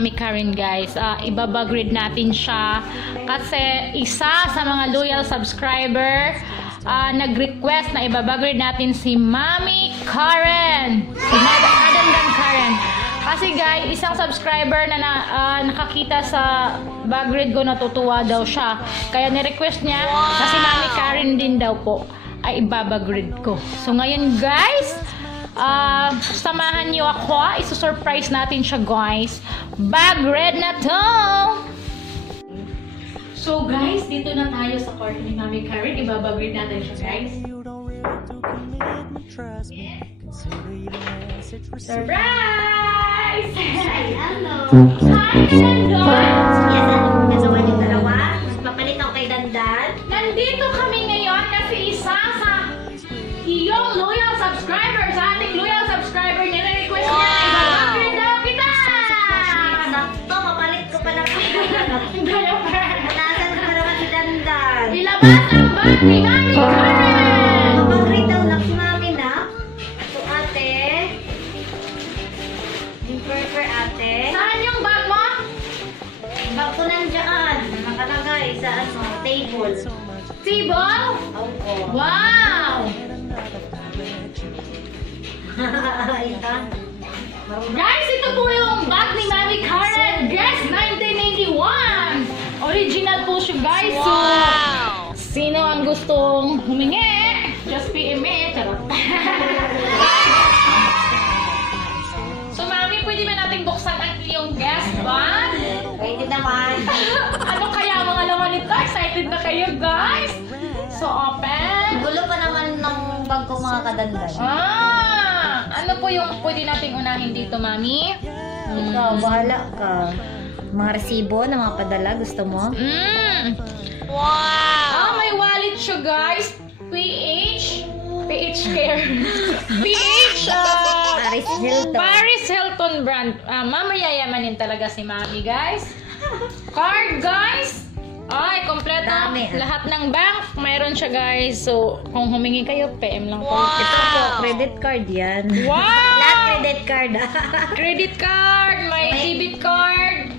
Mami Karen guys. Ibabag-read natin siya kasi isa sa mga loyal subscriber nag-request na ibabag-read natin si Mami Karen. Si Madam Karen. Kasi guys, isang subscriber na nakakita sa bag-read ko, natutuwa daw siya. Kaya ni-request niya kasi Mami Karen din daw po ay ibabag-read ko. So ngayon guys, samahan niyo ako. Isusurprise natin siya guys. Bag-read na to! So guys, dito na tayo sa court ni Mami Karen. Ibabag-read natin siya guys. Surprise! Hi, hello! Hi, Dandan! Yes, nagawa niyo dalawa. Papalit ako kay Dandan. Nandito kami ngayon kasi isa sa iyong loyal subscriber, sa ating loyal subscriber niya na request niya na ibabag-read daw kita! Sakto, papalit ko pa lang. Diaper! Nasaan ko naman si Dandan? Ilabas ang bag ni Mami Karen! Papag-read daw lang si Mami na. So ate, yung for ate. Saan yung bag mo? Bag ko nandiyan. Nakalagay sa table. Table? Oo. Wow! Ito. Guys, ito po yung bag ni Mami Karen. Guess 1981. Original po siya guys. So, sino ang gustong humingi? Just PM me. Charot. So, Mami, pwede ba nating buksan ang iyong guest bag? Pwede naman. Ano kaya mga laman nito? Excited na kayo guys? So, open. Gulo pa naman ng bag ko mga kadandan. Ano po yung pwede nating unahin dito, Mami? Ikaw, bahala ka. Mga resibo na mga padala, gusto mo? Wow! May wallet siya, guys. PH Care. PH, Paris Hilton. Paris Hilton brand. Mama, yayamanin talaga si Mami, guys. Card, guys. Ay, kompleto. Dami, Lahat ng bank, mayroon siya, guys. So, kung humingi kayo, PM lang po. Ito po, credit card yan. Wow! Lahat credit card. Credit card, may debit card.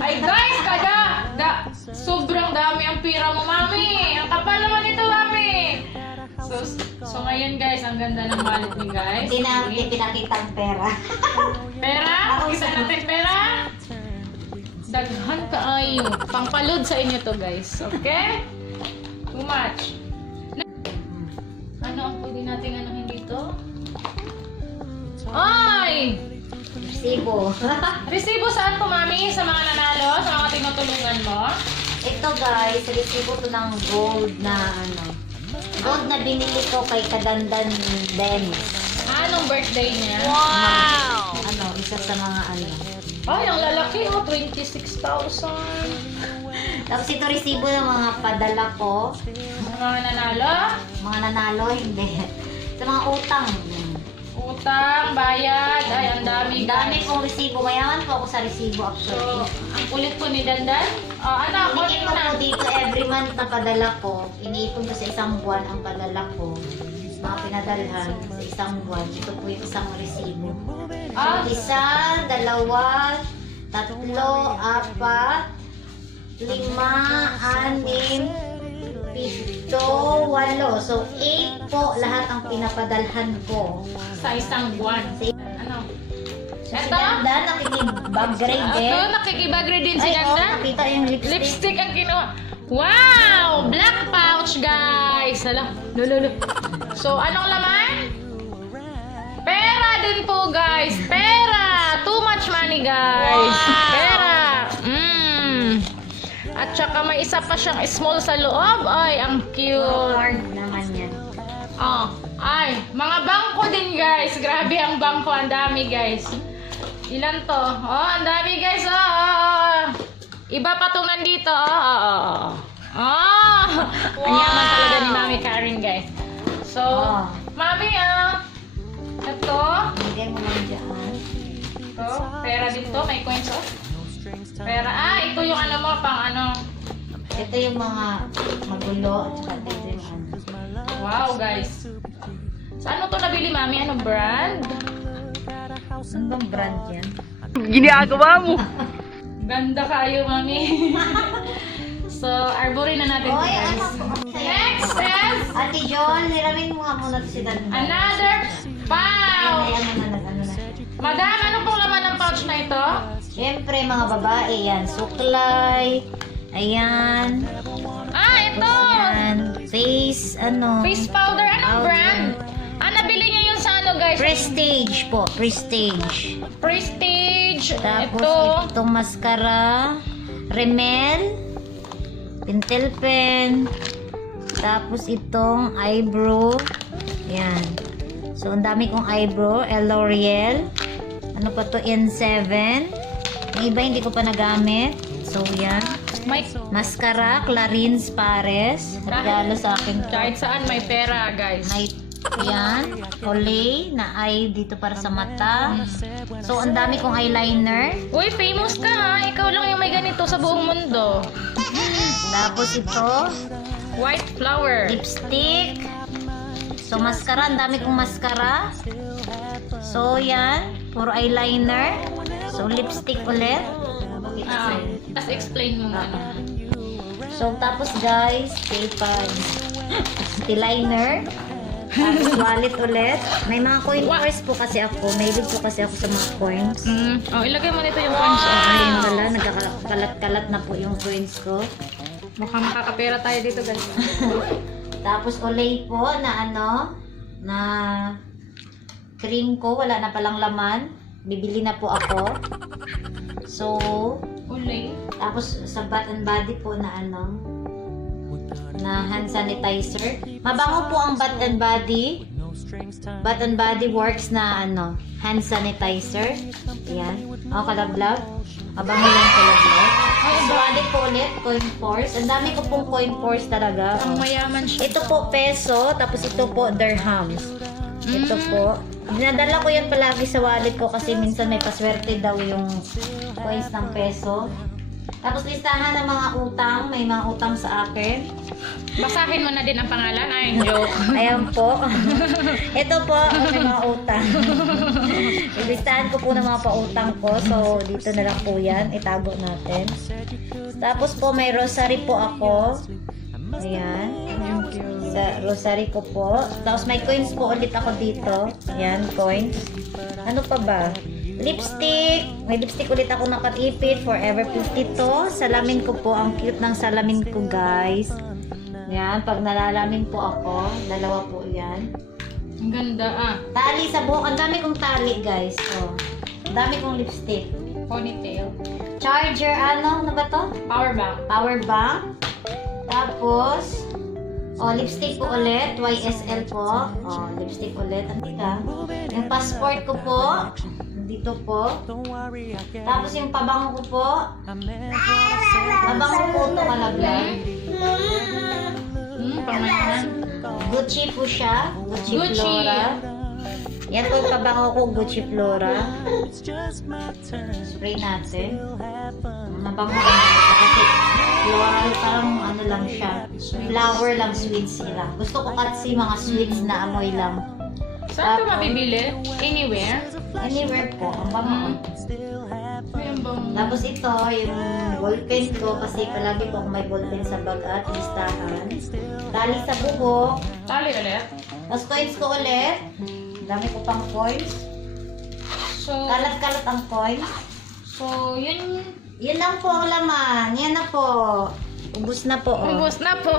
Ay guys, sobrang dami ang pira mo, Mami. Ang kapal naman ito, Mami. So ngayon guys, ang ganda ng wallet ni guys. Hindi na pinakita ang pera. Pera? Kita natin pera? Daghan ka ayo. Pangpalod sa inyo to guys. Okay? Too much. Ano ang pwede nating anuhin dito? Ay! Resibo. Resibo saan po, Mami? Sa mga nanalo? Sa mga tinutulungan mo? Ito guys, resibo to ng gold na gold na binili ko kay Kadandan Dennis. Anong birthday niya? Isa sa mga Ay, ang lalaki oh, 26,000. Tapos ito resibo ng mga padala ko. Mga nanalo? Mga nanalo, hindi. Sa mga utang. Utang, bayad, ay ang dami. Dami kong resibo. Mayaman po ako sa resibo So, actually. ang kulit po ni Dandan. Ano, kulit Iniipon na. ko dito every month na padala ko. Iniipon ko sa isang buwan ang padala ko. Mga pinadalhan sa isang buwan. Ito po yung isang resibo. Isa, dalawa, tatlo, apat, lima, anim, pito, walo. So, 8 po lahat ang pinapadalhan ko. Sa isang buwan. Ano? Si Eto? Dandan, nakikibag-grade Ito, eh. nakikibag-read din si Ay, oh, Dandan. nakita yung lipstick. Lipstick ang kinuha. Wow! Black pouch, guys! Hala, lululu. So, anong laman? Pera din po, guys. Pera! Too much money, guys. Pera! At saka may isa pa siyang small sa loob. Ay, ang cute. Card naman yan. Ay, mga bangko din, guys. Grabe ang bangko. Ang dami, guys. Ilan to? Ang dami, guys. Iba pa itong nandito. Ang yaman talaga ni Mami Karen, guys. So, Mami, ito. Bigay mo lang dyan. Ito, pera dito. May coins, Pera. Ito yung ano mo, pang ano. Ito yung mga magulo. At saka ito yung Wow, guys. Saan mo to nabili, Mami? Anong brand? Ano bang brand yan? Ginagawa mo. Ganda kayo, mami. So, arborin na natin, Oy, guys. ano po? Next is Ate John, hiramin mo nga muna si Dan. another pouch. Ano na. Madam, ano pong laman ng pouch na ito? Siyempre, mga babae, yan. Suklay. Ayan. Ah, ito! Ayan. Face, ano. Face powder. Anong Powder. brand? Ah, nabili niya yun sa ano, guys? Prestige po. Prestige. Prestige. Tapos, Ito. itong mascara. Rimmel. Pentel pen. Tapos, itong eyebrow. Yan. So, ang dami kong eyebrow. L'Oreal. Ano pa to? N7. Yung iba, hindi ko pa nagamit. So, yan. May Mascara. Clarins Pares. Regalo sa akin to. kahit saan may pera, guys. May yan, Olay na eye dito para sa mata. So, ang dami kong eyeliner. Uy, famous ka ha. Ikaw lang yung may ganito sa buong mundo. Tapos ito, White flower. lipstick. So, mascara. Ang dami kong mascara. So, yan. Puro eyeliner. So, lipstick ulit. Ah, tapos explain mo ano. So, tapos guys, paper. Liner. Tapos wallet ulit. May mga coin purse po kasi ako. May po kasi ako sa mga coins. Oh, ilagay mo nito yung coins. Ayun pala, nagkakalat-kalat na po yung coins ko. Mukhang makakapera tayo dito, guys. Tapos Olay po na ano, na cream ko. Wala na palang laman. Bibili na po ako. So, Ulay. tapos sa Bath and Body po na ano, na hand sanitizer. Mabango po ang Bath and Body. Bath and Body Works na ano, hand sanitizer. Ayan. O, kalablab. Mabango yung kalablab. So, alit po ulit, coin pores. Ang dami ko pong coin pores talaga. Ang mayaman siya. Ito po peso, tapos ito po dirhams. Ito po. Dinadala ko yan palagi sa wallet ko kasi minsan may paswerte daw yung coins ng peso. Tapos listahan ng mga utang. May mga utang sa akin. Basahin mo na din ang pangalan. Ay, joke. Ayan po. Ito po, may mga utang. Listahan ko po ng mga pautang ko. So, dito na lang po yan. Itago natin. Tapos po, may rosary po ako. Ayan. Sa rosary ko po. Tapos may coins po ulit ako dito. Ayan, coins. Ano pa ba? Lipstick. May lipstick ulit ako nakatipid. Forever 52. Salamin ko po. Ang cute ng salamin ko, guys. Ayan. Pag nalalamin po ako, dalawa po yan. Ang ganda ah. Tali sa buhok. Ang dami kong tali, guys. Oh. Ang dami kong lipstick. Ponytail. Charger, ano ba to? Power bank. Power bank. Tapos, lipstick po ulit. YSL po. Lipstick ulit. Antika. Yung passport ko po. Dito po. Tapos yung pabango ko po. Pabango po ito kalaglag. Pamayanan. Gucci po siya. Gucci, Gucci. Flora. Yan po yung pabango ko. Gucci Flora. Spray natin. Mabango lang siya kasi floral, parang ano lang siya. Flower lang, sweets sila. Gusto ko kasi mga sweets na amoy lang. Saan ito mabibili? Anywhere? Anywhere po, ang bango. Ay, ang bango. Tapos ito, yung ballpen ko kasi palagi po ako may ballpen sa bag at listahan. Tali sa buhok. Tali ulit. Tapos coins ko ulit. Dami ko pang coins. So, Kalat-kalat ang coins. so yun. Yun lang po ang laman. Yan na po. Ubus na po. Ubus na po.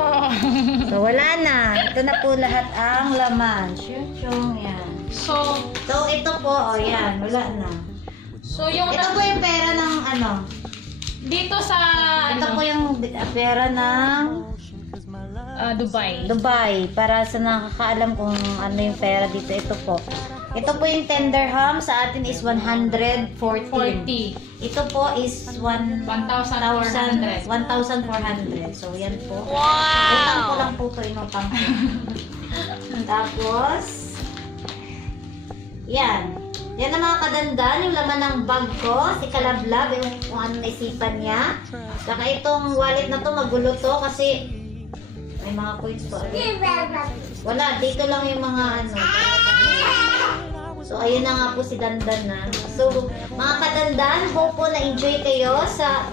So, wala na. Ito na po lahat ang laman. Shung, yan. So, So, ito po, yan. Wala na. so yung Ito po yung pera ng ano. dito sa Ito po yung pera ng Dubai. Dubai. Para sa nakakaalam kung ano yung pera dito. Ito po. Ito po yung 10 dirham. Sa atin is 114. 40. Ito po is 1,400. 1,400. So, yan po. Wow! Utang ko lang po ito. Inutang ko. Tapos, yan. Yan ang mga kadandan. Yung laman ng bag ko. Si Kalablab. Yung kung ano naisipan niya. Saka itong wallet na to magulo to kasi may mga coins po. Wala. Dito lang yung mga ano. So, ayun na nga po si Dandan na. So, mga kadandan, hope po na-enjoy kayo sa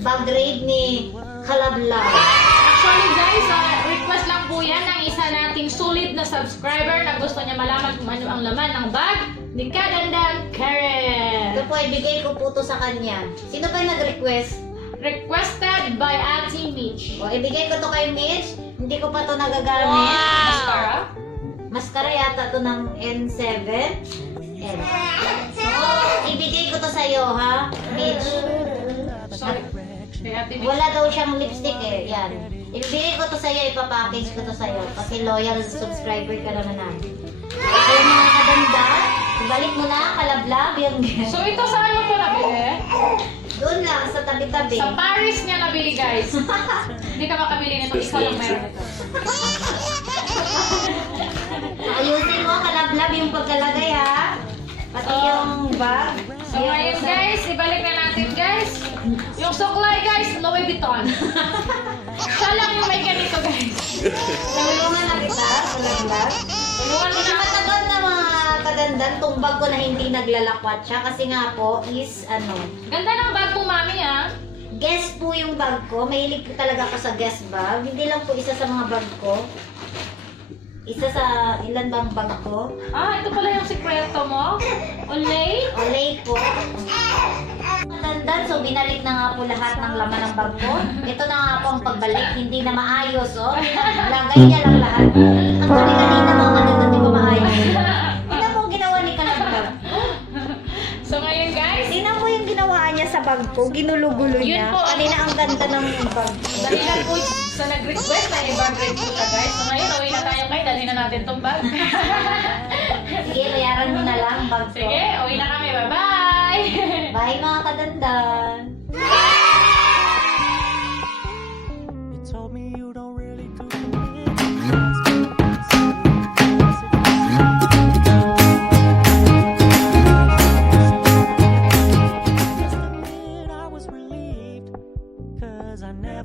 bag raid ni Kalablab. Actually guys, request lang po yan ng isa nating sulit na subscriber na gusto niya malaman kung ano ang laman ng bag ni Kadandan Karen. Ito po, ibigay ko po to sa kanya. Sino ba yung nag-request? Requested by Ate Mitch. O, ibigay ko to kay Mitch. Hindi ko pa to nagagamit. Mascara? Mascara yata to ng N7. N. So, ibigay ko to sa'yo, ha? Mitch. Sorry. Kay Ate Mitch. Wala daw siyang lipstick eh. Yan. Ibigay ko to sa'yo, ipapackage ko to sa'yo. Kasi loyal subscriber ka naman namin. Kaya mga kadanda, ibalik mo na, Kalablab, yung So ito saan mo po nabili? doon lang, sa tabi-tabi. Sa Paris niya nabili guys. Hindi ka makabili nito, isa lang meron ito. Ayusin mo, Kalablab, yung pagkalagay ha. Pati Oh. yung bag. So ngayon guys, ibalik na natin guys. Yung suklay guys, Louis Vuitton. Siya lang yung may ganito guys. Tulungan na kita, Kalablab. Tulungan mo Kasi na. matagal na mga kadandan, tong bag ko na hindi naglalakwat siya. Kasi nga po, is ano, Ganda ng bag mo mami ah. guess po yung bag ko. Mahilig po talaga ako sa guess bag. Hindi lang po isa sa mga bag ko. Isa sa ilan bang bag ko? Ah, ito pala yung sikreto mo. Olay. Olay po. Kadandan, so binalik na nga po lahat ng laman ng bag ko. Ito na nga po ang pagbalik. Hindi na maayos, oh. Lagay niya lang lahat. Ang kanina mga kadandan, di ba maayos? Tingnan mo ang ginawa ni Kalablab. So ngayon guys, Tingnan mo yung ginawa niya sa bag ko. Ginulo-gulo Yun niya. po. Kanina ang ganda ng bag ko. dahilan po sa nag-request na i-bag rate po siya guys. So ngayon, uwi na tayo kayo. Dalhin na natin tong bag. Sige, bayaran mo na lang bag ko. Sige, uwi na kami. Bye-bye! Bye mga kadandan.